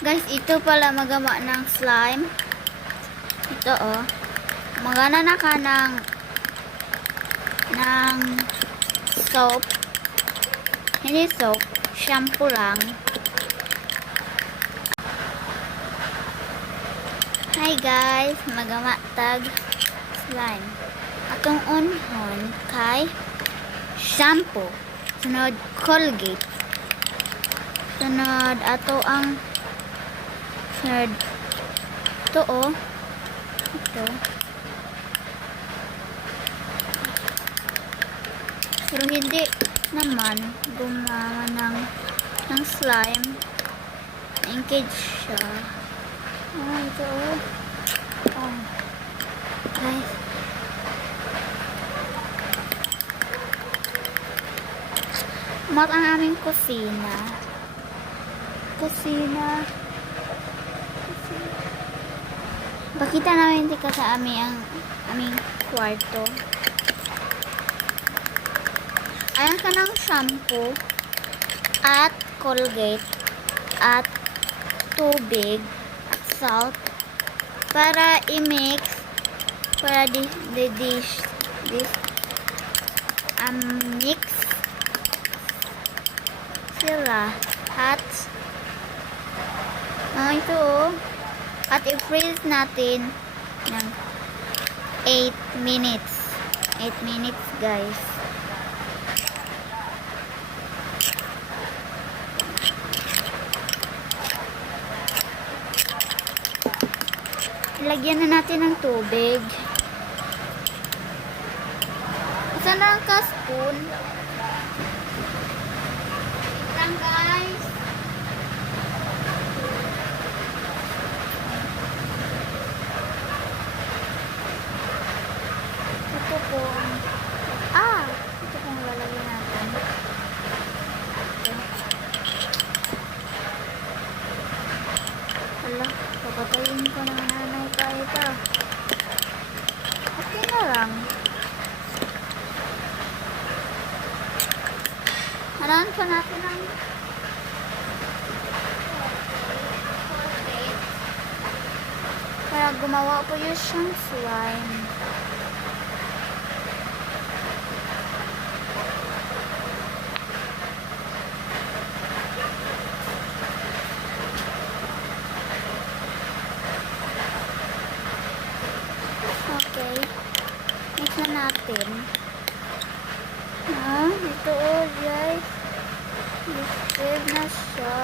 Guys, ito pala magawa ng slime. Ito oh. Magana na ka ng soap. Hindi soap, shampoo lang. Hi guys, magawa tag slime. Atong unhon kay shampoo. Sunod Colgate. Sunod ato ang sunod ito oh. Ito. Pero hindi naman gumawa ng slime. Engage siya. Ito oh. Oh. Guys. Mat ang aming kusina. Pakita namin dito sa aming kwarto. Ayan ka ng shampoo at Colgate at tubig at salt para i-mix para mix sila at ito oh. At i-freeze natin ng 8 minutes. 8 minutes guys. Lagyan na natin ng tubig. Saan na ang ka-spoon? Lang guys. Ito po ito pong lalagyan natin. Hala, papatayin ko ng nanay ka ito. Okay na lang. Hanahan pa natin ang para gumawa po yung siyang slime. Okay. Mix na natin. Ito oh guys. Disturb na siya.